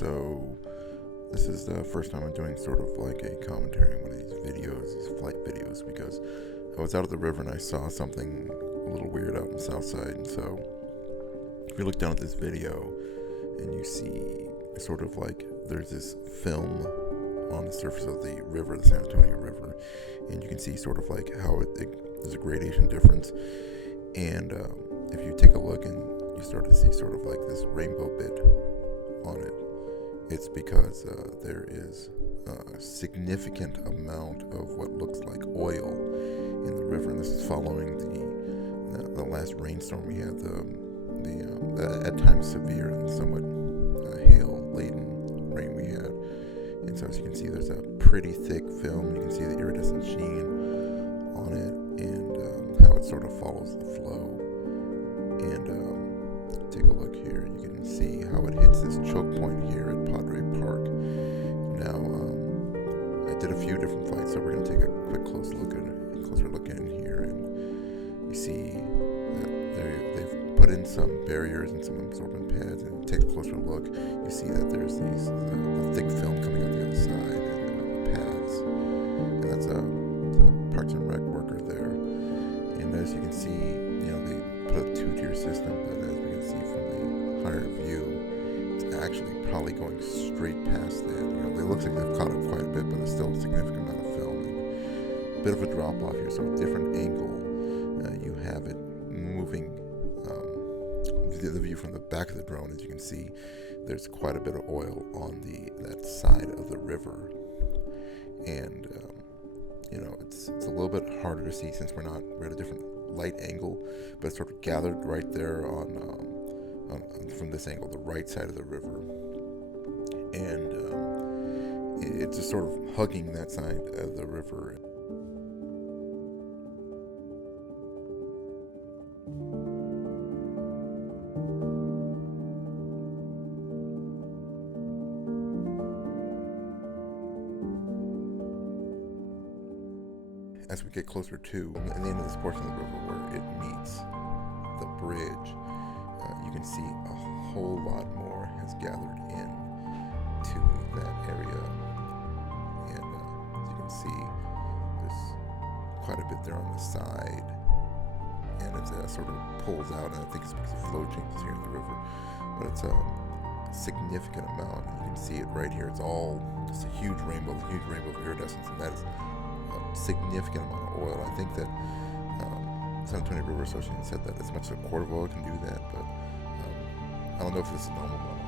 So this is the first time I'm doing sort of like a commentary on one of these videos, these flight videos, because I was out of the river and I saw something a little weird out in the south side. And so if you look down at this video and you see sort of like there's this film on the surface of the river, the San Antonio River, and you can see sort of like how there's a gradation difference. And if you take a look and you start to see sort of like this rainbow bit on it, it's because there is a significant amount of what looks like oil in the river, and this is following the last rainstorm we had, the at times severe and somewhat hail-laden rain we had. And so as you can see, there's a pretty thick film. You can see the iridescent sheen on it and how it sort of follows the flow. And take a look here. You can see how it hits this choke point here at Padre Park. Now, I did a few different flights, so we're going to take a quick closer look in here, and you see that they've put in some barriers and some absorbent pads. And take a closer look, you see that there's these the thick film coming out the other side and the pads, and that's a Parks and Rec worker there. And as you can see, they put a two-tier system, but as we can see from the higher view, it's actually probably going straight past that. It looks like they've caught up quite a bit, but it's still a significant amount of film. And a bit of a drop off here, so a different angle. You have it moving. The view from the back of the drone, as you can see, there's quite a bit of oil on that side of the river, and it's a little bit harder to see since we're at a different light angle, but it's sort of gathered right there on from this angle, the right side of the river, and it's just sort of hugging that side of the river. As we get closer to the end of this portion of the river where it meets the bridge, you can see a whole lot more has gathered in to that area. And as you can see, there's quite a bit there on the side. And it sort of pulls out, and I think it's because of flow changes here in the river. But it's a significant amount. And you can see it right here. It's all just a huge rainbow of iridescence, and that is significant amount of oil. I think that San Antonio River Association said that as much as a quart of oil can do that, but I don't know if this is normal.